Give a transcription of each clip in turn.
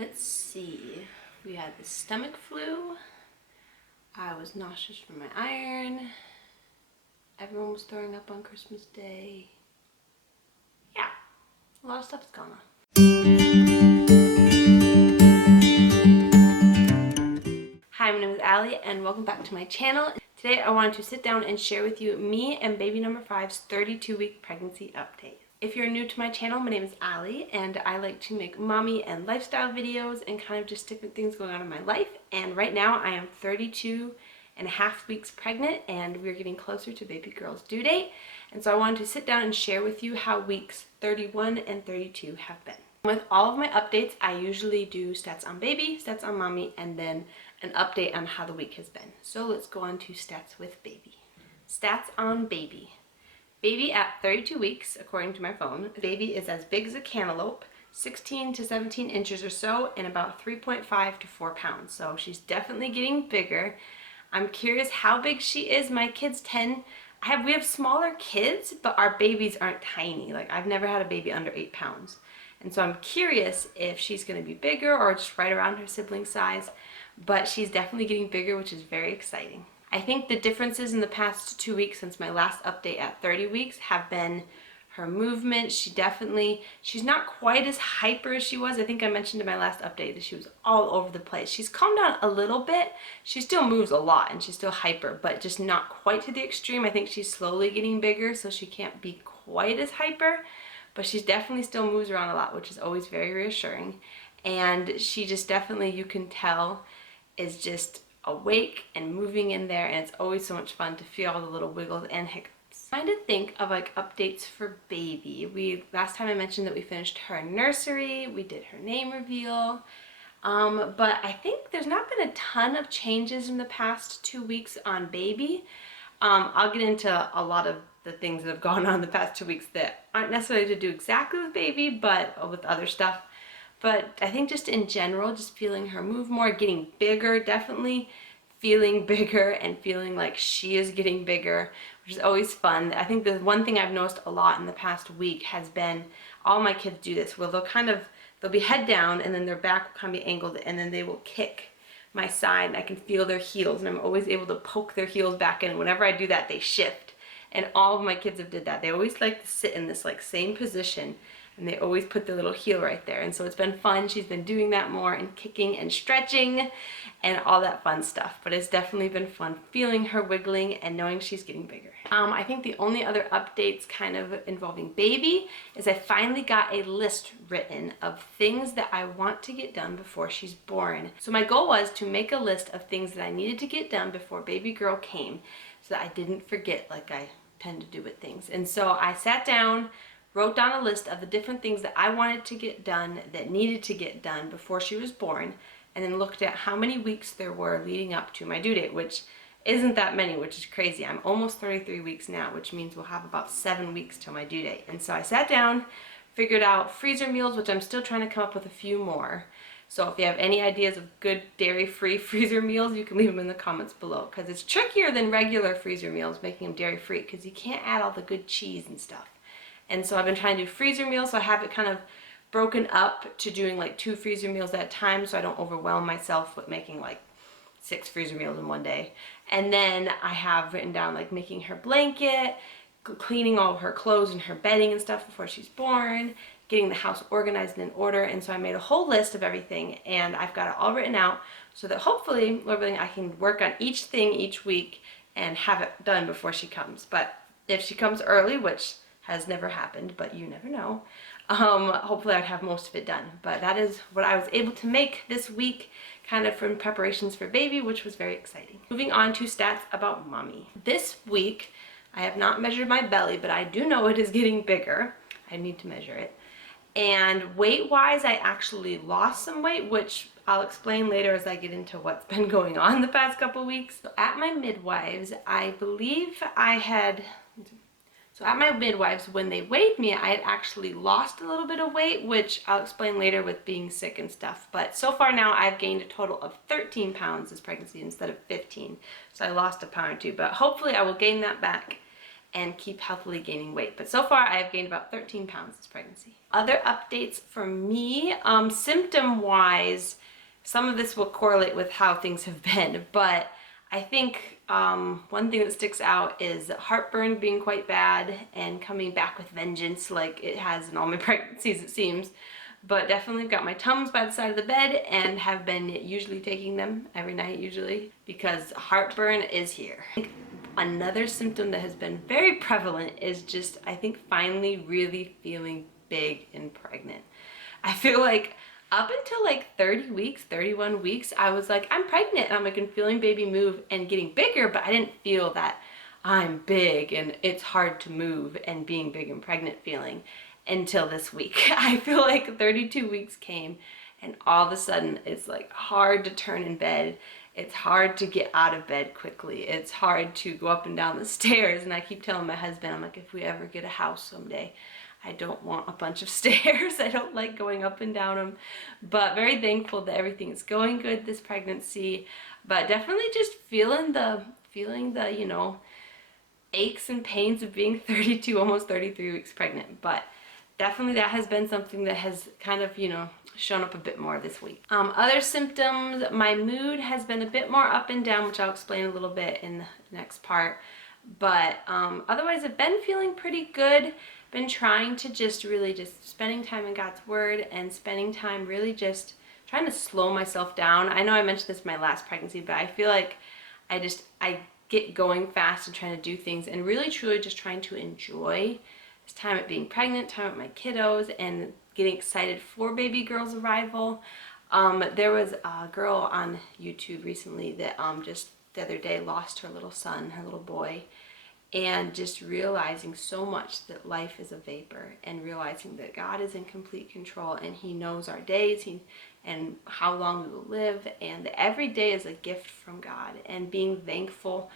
Let's see. We had the stomach flu. I was nauseous from my iron. Everyone was throwing up on Christmas Day. Yeah, a lot of stuff's going on. Hi, my name is Allie and welcome back to my channel. Today I wanted to sit down and share with you me and baby number 5's 32-week pregnancy update. If you're new to my channel, my name is Allie and I like to make mommy and lifestyle videos and kind of just different things going on in my life. And right now I am 32 and a half weeks pregnant and we're getting closer to baby girl's due date. And so I wanted to sit down and share with you how weeks 31 and 32 have been. With all of my updates, I usually do stats on baby, stats on mommy, and then an update on how the week has been. So let's go on to stats with baby. Stats on baby. Baby at 32 weeks, according to my phone, baby is as big as a cantaloupe, 16 to 17 inches or so, and about 3.5 to 4 pounds. So she's definitely getting bigger. I'm curious how big she is. My kids we have smaller kids, but our babies aren't tiny. Like, I've never had a baby under 8 pounds. And so I'm curious if she's gonna be bigger or just right around her sibling size, but she's definitely getting bigger, which is very exciting. I think the differences in the past 2 weeks since my last update at 30 weeks have been her movement. She's not quite as hyper as she was. I think I mentioned in my last update that she was all over the place. She's calmed down a little bit. She still moves a lot and she's still hyper, but just not quite to the extreme. I think she's slowly getting bigger, so she can't be quite as hyper, but she definitely still moves around a lot, which is always very reassuring. And she just definitely, you can tell, is just awake and moving in there, and it's always so much fun to feel all the little wiggles and hiccups. Trying to think of like updates for baby. Last time I mentioned that we finished her nursery, we did her name reveal, but I think there's not been a ton of changes in the past 2 weeks on baby. I'll get into a lot of the things that have gone on the past 2 weeks that aren't necessarily to do exactly with baby, but with other stuff. But I think just in general, just feeling her move more, getting bigger, definitely feeling bigger and feeling like she is getting bigger, which is always fun. I think the one thing I've noticed a lot in the past week has been, all my kids do this, where they'll be head down and then their back will kind of be angled and then they will kick my side and I can feel their heels and I'm always able to poke their heels back in. Whenever I do that, they shift. And all of my kids have did that. They always like to sit in this like same position and they always put their little heel right there. And so it's been fun. She's been doing that more and kicking and stretching and all that fun stuff. But it's definitely been fun feeling her wiggling and knowing she's getting bigger. I think the only other updates kind of involving baby is I finally got a list written of things that I want to get done before she's born. So my goal was to make a list of things that I needed to get done before baby girl came so that I didn't forget like I tend to do with things. And so I sat down, wrote down a list of the different things that I wanted to get done, that needed to get done before she was born, and then looked at how many weeks there were leading up to my due date, which isn't that many, which is crazy. I'm almost 33 weeks now, which means we'll have about 7 weeks till my due date. And so I sat down, figured out freezer meals, which I'm still trying to come up with a few more. So if you have any ideas of good dairy-free freezer meals, you can leave them in the comments below, because it's trickier than regular freezer meals making them dairy-free, because you can't add all the good cheese and stuff. And so I've been trying to do freezer meals, so I have it kind of broken up to doing like 2 freezer meals at a time so I don't overwhelm myself with making like 6 freezer meals in one day. And then I have written down like making her blanket, cleaning all of her clothes and her bedding and stuff before she's born, getting the house organized and in order. And so I made a whole list of everything and I've got it all written out so that hopefully, Lord willing, I can work on each thing each week and have it done before she comes. But if she comes early, which has never happened, but you never know, hopefully I'd have most of it done. But that is what I was able to make this week, kind of from preparations for baby, which was very exciting. Moving on to stats about mommy. This week, I have not measured my belly, but I do know it is getting bigger. I need to measure it. And weight-wise, I actually lost some weight, which I'll explain later as I get into what's been going on the past couple weeks. So at my midwives, I believe I had... So at my midwives, when they weighed me, I had actually lost a little bit of weight, which I'll explain later with being sick and stuff. But so far now, I've gained a total of 13 pounds this pregnancy instead of 15. So I lost a pound or two, but hopefully I will gain that back and keep healthily gaining weight. But so far I have gained about 13 pounds this pregnancy. Other updates for me, symptom wise, some of this will correlate with how things have been, but I think one thing that sticks out is heartburn being quite bad and coming back with vengeance like it has in all my pregnancies, it seems. But definitely got my Tums by the side of the bed and have been usually taking them every night usually because heartburn is here. Another symptom that has been very prevalent is just, I think, finally really feeling big and pregnant. I feel like up until like 30 weeks, 31 weeks, I was like, I'm pregnant. And I'm like, I'm feeling baby move and getting bigger, but I didn't feel that I'm big and it's hard to move and being big and pregnant feeling until this week. I feel like 32 weeks came and all of a sudden it's like hard to turn in bed. It's hard to get out of bed quickly. It's hard to go up and down the stairs. And I keep telling my husband, I'm like, if we ever get a house someday, I don't want a bunch of stairs. I don't like going up and down them, but very thankful that everything is going good this pregnancy, but definitely just feeling the, you know, aches and pains of being 32, almost 33 weeks pregnant. But definitely that has been something that has kind of, you know, shown up a bit more this week. Other symptoms, my mood has been a bit more up and down, which I'll explain a little bit in the next part. But otherwise I've been feeling pretty good. Been trying to just really just spending time in God's Word and spending time really just trying to slow myself down. I know I mentioned this in my last pregnancy, but I feel like I get going fast and trying to do things and really truly just trying to enjoy this time at being pregnant, time with my kiddos, and getting excited for baby girl's arrival. There was a girl on YouTube recently that just the other day lost her little son, her little boy, and just realizing so much that life is a vapor and realizing that God is in complete control and He knows our days and how long we will live, and that every day is a gift from God, and being thankful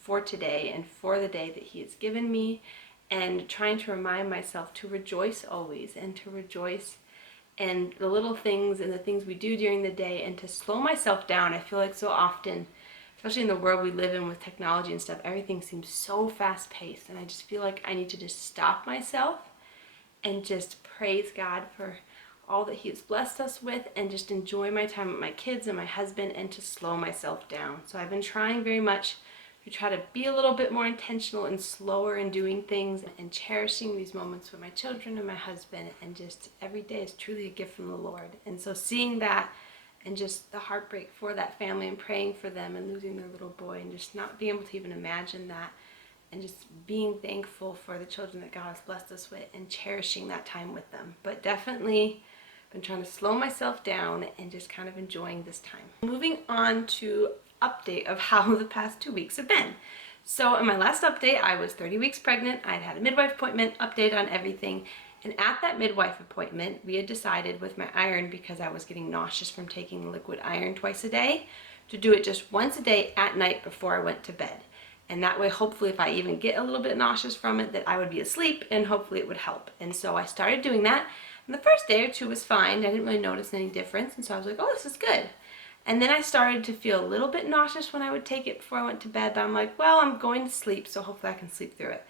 for today and for the day that He has given me, and trying to remind myself to rejoice always and to rejoice in the little things and the things we do during the day, and to slow myself down. I feel like so often, especially in the world we live in with technology and stuff, everything seems so fast-paced, and I just feel like I need to just stop myself and just praise God for all that He has blessed us with, and just enjoy my time with my kids and my husband, and to slow myself down. So I've been trying very much to try to be a little bit more intentional and slower in doing things and cherishing these moments with my children and my husband, and just every day is truly a gift from the Lord. And so seeing that and just the heartbreak for that family and praying for them and losing their little boy and just not being able to even imagine that, and just being thankful for the children that God has blessed us with and cherishing that time with them. But definitely been trying to slow myself down and just kind of enjoying this time. Moving on to update of how the past 2 weeks have been. So in my last update, I was 30 weeks pregnant. I'd had a midwife appointment, update on everything. And at that midwife appointment, we had decided with my iron, because I was getting nauseous from taking liquid iron twice a day, to do it just once a day at night before I went to bed. And that way, hopefully, if I even get a little bit nauseous from it, that I would be asleep and hopefully it would help. And so I started doing that. And the first day or two was fine. I didn't really notice any difference. And so I was like, oh, this is good. And then I started to feel a little bit nauseous when I would take it before I went to bed. But I'm like, well, I'm going to sleep, so hopefully I can sleep through it.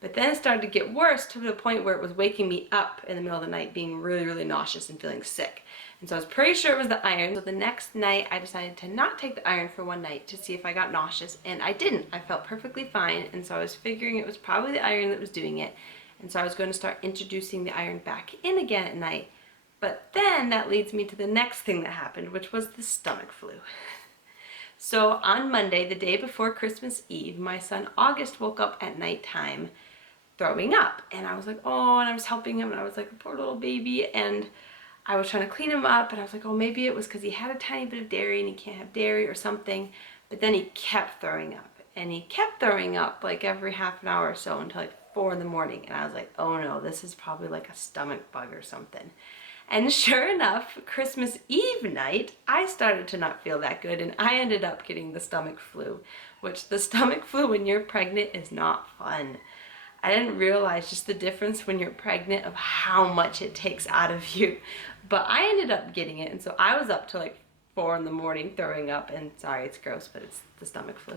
But then it started to get worse to the point where it was waking me up in the middle of the night, being really, really nauseous and feeling sick. And so I was pretty sure it was the iron. So the next night I decided to not take the iron for one night to see if I got nauseous, and I didn't. I felt perfectly fine, and so I was figuring it was probably the iron that was doing it. And so I was going to start introducing the iron back in again at night. But then that leads me to the next thing that happened, which was the stomach flu. So on Monday, the day before Christmas Eve, my son August woke up at nighttime throwing up, and I was like, oh, and I was helping him, and I was like, poor little baby, and I was trying to clean him up, and I was like, oh, maybe it was because he had a tiny bit of dairy and he can't have dairy or something. But then he kept throwing up, and he kept throwing up like every half an hour or so until like 4 in the morning, and I was like, oh no, this is probably like a stomach bug or something. And sure enough, Christmas Eve night, I started to not feel that good, and I ended up getting the stomach flu, which the stomach flu when you're pregnant is not fun. I didn't realize just the difference when you're pregnant of how much it takes out of you. But I ended up getting it, and so I was up till like 4 in the morning throwing up, and sorry, it's gross, but it's the stomach flu.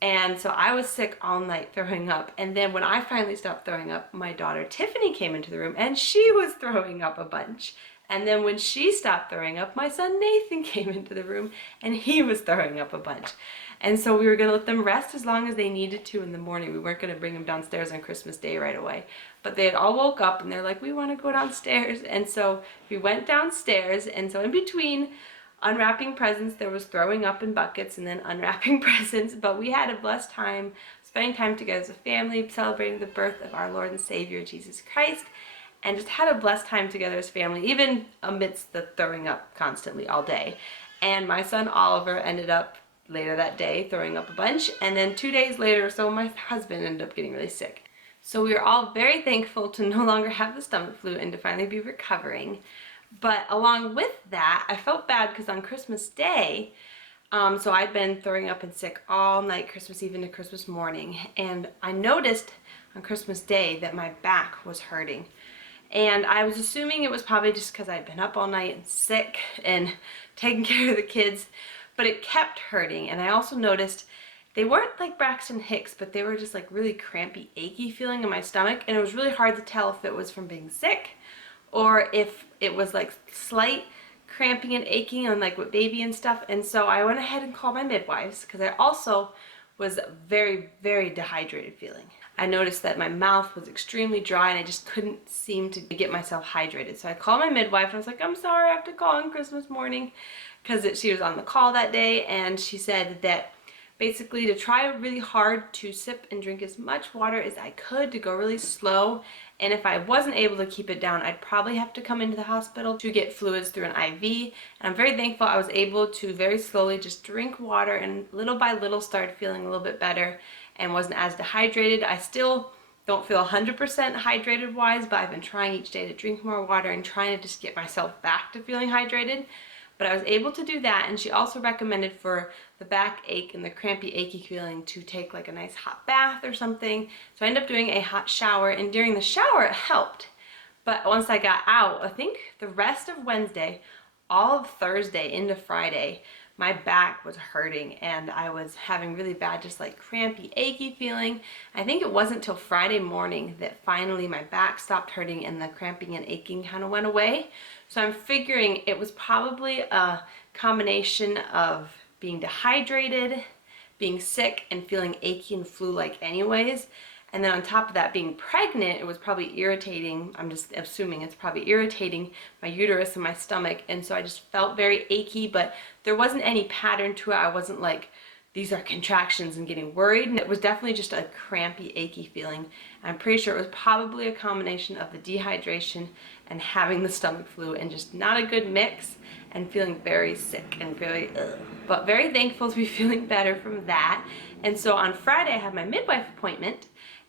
And so I was sick all night throwing up. And then when I finally stopped throwing up, my daughter Tiffany came into the room and she was throwing up a bunch. And then when she stopped throwing up, my son Nathan came into the room and he was throwing up a bunch. And so we were going to let them rest as long as they needed to in the morning. We weren't going to bring them downstairs on Christmas Day right away. But they had all woke up and they're like, we want to go downstairs. And so we went downstairs. And so in between unwrapping presents, there was throwing up in buckets and then unwrapping presents. But we had a blessed time spending time together as a family, celebrating the birth of our Lord and Savior, Jesus Christ. And just had a blessed time together as family, even amidst the throwing up constantly all day. And my son Oliver ended up later that day throwing up a bunch, and then 2 days later or so my husband ended up getting really sick. So we were all very thankful to no longer have the stomach flu and to finally be recovering. But along with that, I felt bad because on Christmas Day, so I'd been throwing up and sick all night, Christmas Eve into Christmas morning, and I noticed on Christmas Day that my back was hurting. And I was assuming it was probably just because I'd been up all night and sick and taking care of the kids, but it kept hurting. And I also noticed they weren't like Braxton Hicks, but they were just like really crampy, achy feeling in my stomach. And it was really hard to tell if it was from being sick or if it was like slight cramping and aching on like with baby and stuff. And so I went ahead and called my midwives because I also was very, very dehydrated feeling. I noticed that my mouth was extremely dry and I just couldn't seem to get myself hydrated. So I called my midwife and I was like, I'm sorry I have to call on Christmas morning, because she was on the call that day, and she said that basically to try really hard to sip and drink as much water as I could, to go really slow, and if I wasn't able to keep it down, I'd probably have to come into the hospital to get fluids through an IV. And I'm very thankful I was able to very slowly just drink water, and little by little started feeling a little bit better and wasn't as dehydrated. I still don't feel 100% hydrated wise, but I've been trying each day to drink more water and trying to just get myself back to feeling hydrated. But I was able to do that, and she also recommended for the back ache and the crampy, achy feeling to take like a nice hot bath or something. So I ended up doing a hot shower, and during the shower it helped. But once I got out, I think the rest of Wednesday, all of Thursday into Friday, my back was hurting and I was having really bad, just like crampy, achy feeling. I think it wasn't till Friday morning that finally my back stopped hurting and the cramping and aching kind of went away. So I'm figuring it was probably a combination of being dehydrated, being sick, and feeling achy and flu-like anyways. And then on top of that, being pregnant, it was probably irritating. I'm just assuming it's probably irritating my uterus and my stomach. And so I just felt very achy, but there wasn't any pattern to it. I wasn't like, these are contractions and getting worried. And it was definitely just a crampy, achy feeling. I'm pretty sure it was probably a combination of the dehydration and having the stomach flu and just not a good mix and feeling very sick and very but very thankful to be feeling better from that. And so on Friday, I had my midwife appointment,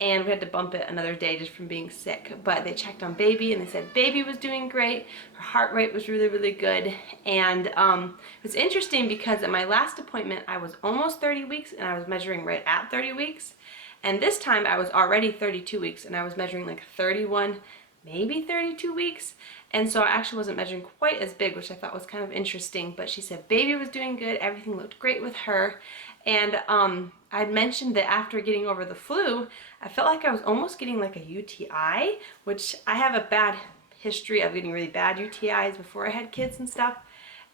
and we had to bump it another day just from being sick. But they checked on baby and they said baby was doing great. Her heart rate was really, really good. And it was interesting because at my last appointment, I was almost 30 weeks and I was measuring right at 30 weeks. And this time I was already 32 weeks and I was measuring like 31, maybe 32 weeks. And so I actually wasn't measuring quite as big, which I thought was kind of interesting. But she said baby was doing good. Everything looked great with her. And I'd mentioned that after getting over the flu, I felt like I was almost getting like a UTI, which I have a bad history of getting really bad UTIs before I had kids and stuff.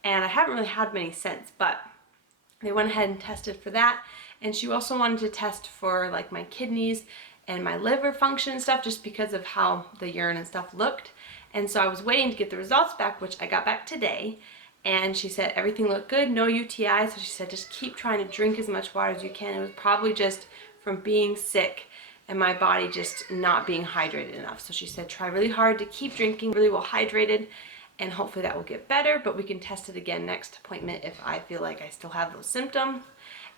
And I haven't really had many since, but they went ahead and tested for that. And she also wanted to test for like my kidneys and my liver function and stuff, just because of how the urine and stuff looked. And so I was waiting to get the results back, which I got back today. And she said everything looked good, no UTI. So she said just keep trying to drink as much water as you can. It was probably just from being sick and my body just not being hydrated enough. So she said try really hard to keep drinking really well hydrated, and hopefully that will get better. But we can test it again next appointment if I feel like I still have those symptoms.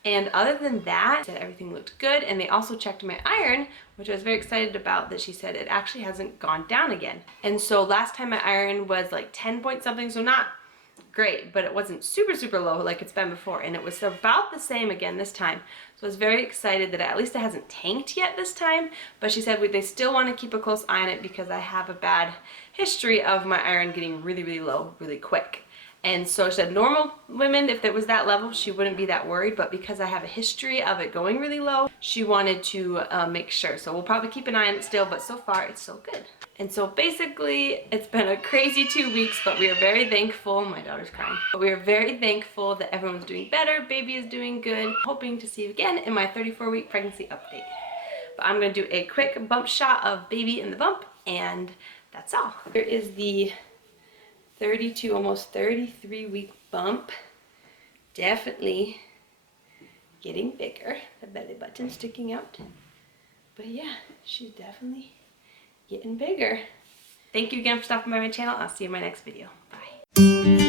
And other than that, said everything looked good. And they also checked my iron, which I was very excited about, that she said it actually hasn't gone down again. And so last time my iron was like 10 point something, so not great, but it wasn't super, super low like it's been before. And it was about the same again this time. So I was very excited that at least it hasn't tanked yet this time. But she said they still want to keep a close eye on it because I have a bad history of my iron getting really, really low really quick. And so she said normal women, if it was that level, she wouldn't be that worried. But because I have a history of it going really low, she wanted to make sure. So we'll probably keep an eye on it still, but so far it's so good. And so basically, it's been a crazy 2 weeks, but we are very thankful. My daughter's crying. But we are very thankful that everyone's doing better. Baby is doing good. Hoping to see you again in my 34-week pregnancy update. But I'm going to do a quick bump shot of baby in the bump, and that's all. Here is the 32, almost 33-week bump. Definitely getting bigger. The belly button sticking out. But yeah, she's definitely getting bigger. Thank you again for stopping by my channel. I'll see you in my next video. Bye.